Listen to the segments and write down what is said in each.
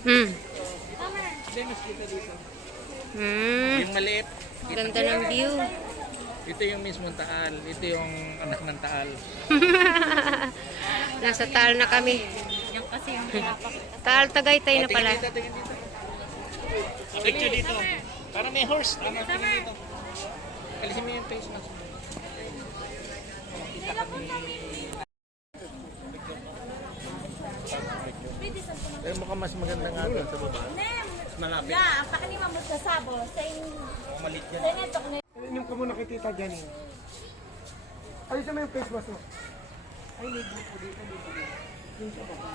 Hmm. Dennis kita dito. Hmm. Yung maliit. Ganda ng view. Ito yung mismong Taal. Ito yung anak ng Taal. Nasa Taal na kami. Yan kasi yung pinapakita. Taal Tagaytay na pala. Tingin dito. Picture dito. Para may horse. Tingin dito. Alisin mo yung face mask. Pero mukhang mas maganda nga doon sa baba. Mas malapit. Yeah, pakanima mo sa sabo. Sa Malit yan. netok na. Inom ka muna kay Tita Janine. Ayusin mo yung face mask mo. Ay, libo po dito. Yung sa baba.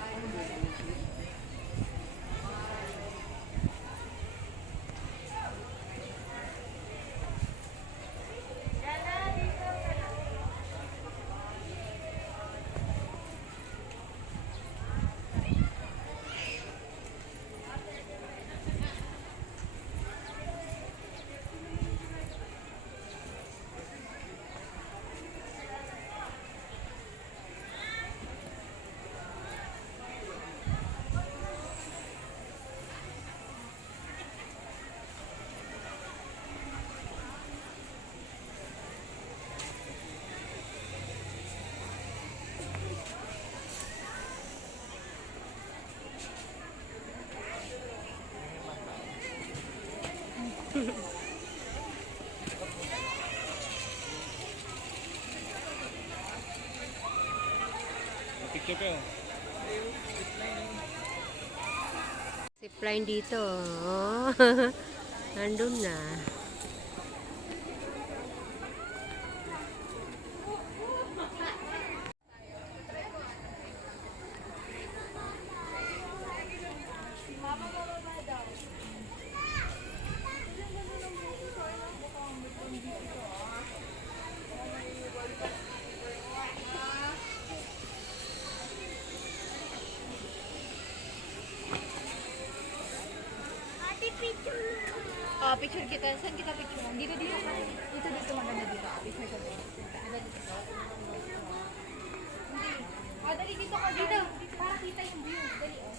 Picture kayo. Zipline dito. Oh. Nandun na. Oh, picture kita. Saan kita picture? Dito. Dito maganda dito. Picture ko dito. Oh, dali dito ka dito. Para kita yung view. Dali, oh.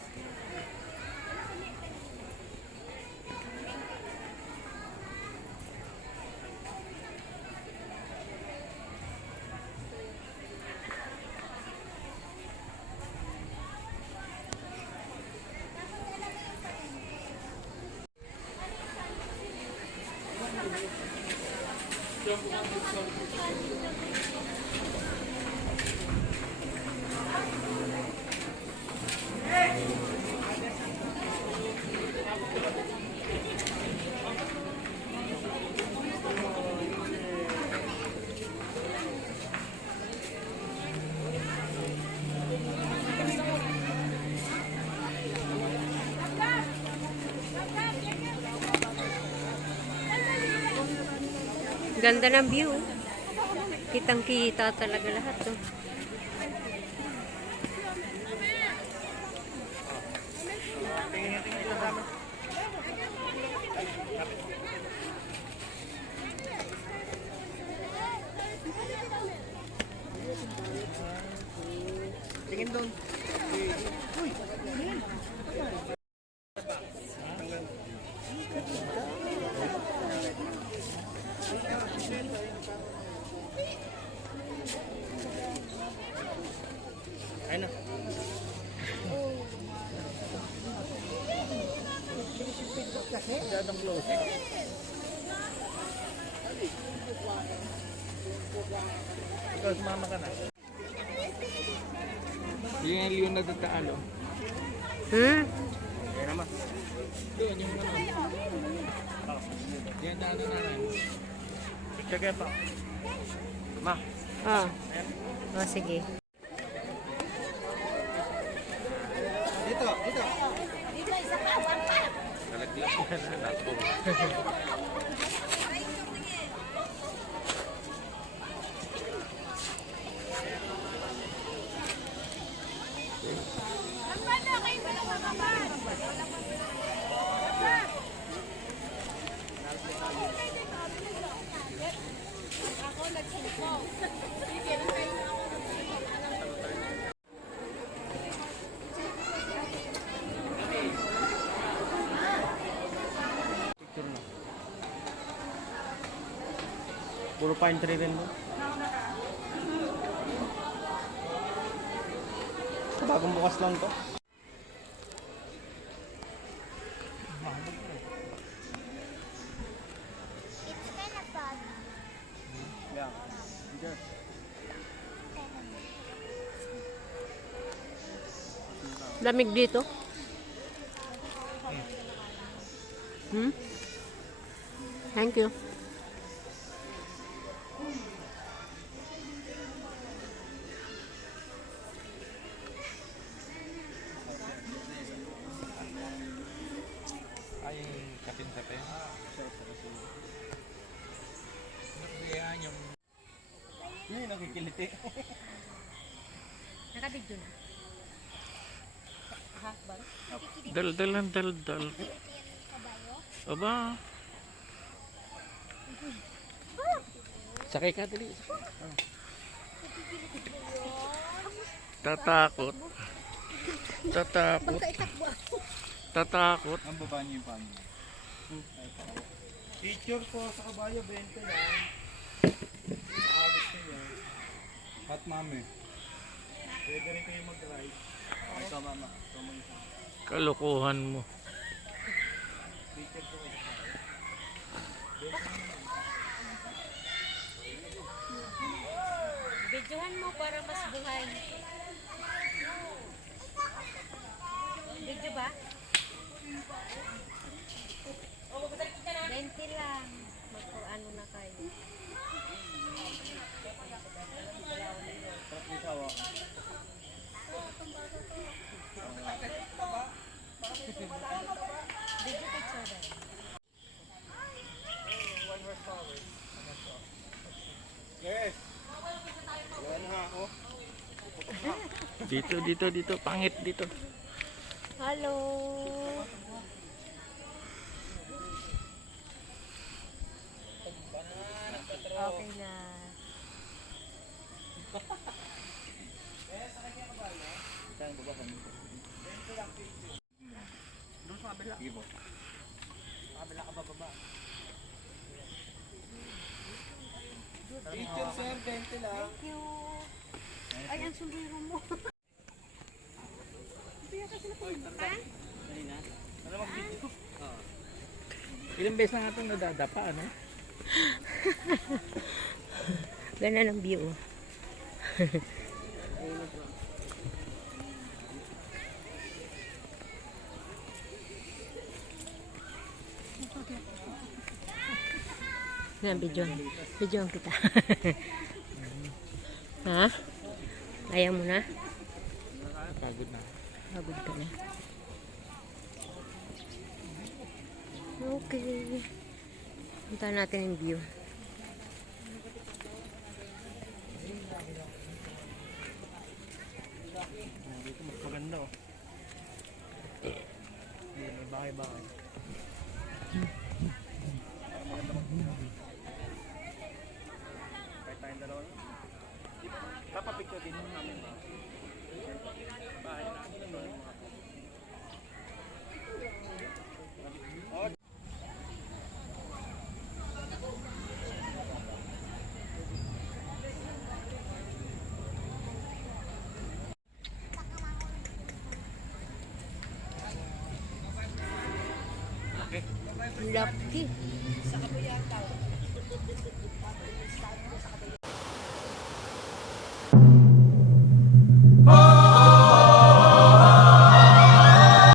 Ganda ng view. Kitang-kita talaga lahat. Oh. Tingin doon. Ayun na. Masyadong close. Ikaw, sumama ka na. Yung Leon na tataalo. Hmm? Kaya naman. Doon yung ano. Oh. Yan na ano namin. Picture kayo pa. Ma. Oh. Oh, sige. Dito. Dito, isa pa. One pa. Nalaglag yan na ako. Ako nagsimpo. Puro pine tree rin mo. Bagong bukas lang to. Yeah. Bigger. Lamig dito. Hmm? Thank you. Ay, kapin-kapin. Yan yung... Yun, nakikiliti. Nakabidyo na. Ha, ba? Dal. Aba. Sakay ka, dali. Tatakot. Tatakot. Ang baba niyo yung paano. Teacher po sa kabayo, 20 lang. Hot mami. Pwede rin kayo mag-ride. Ikaw mama. Kalokohan mo. Videohan mo para mas buhay. Video ba? 20 lang. Magkuano na kayo. Video picture din. Yes. Yan ha, oh. Dito. Pangit dito. Hello. Okay na. Sige po. Teacher, sir, 20 lang. Thank you. Ay, ang sombrero mo. Ilang beses na nga itong nadadapa, ano? Ganda ng view. Yan, videoan kita. Ha? Ayaw mo na? Pagod na. Pagod ka na. Okay. Punta natin yung view. Dito mas maganda, oh. May bahay-bahay. Kahit tayong dalawa lang. Papapicture din namin ba? Bahay na. Lucky.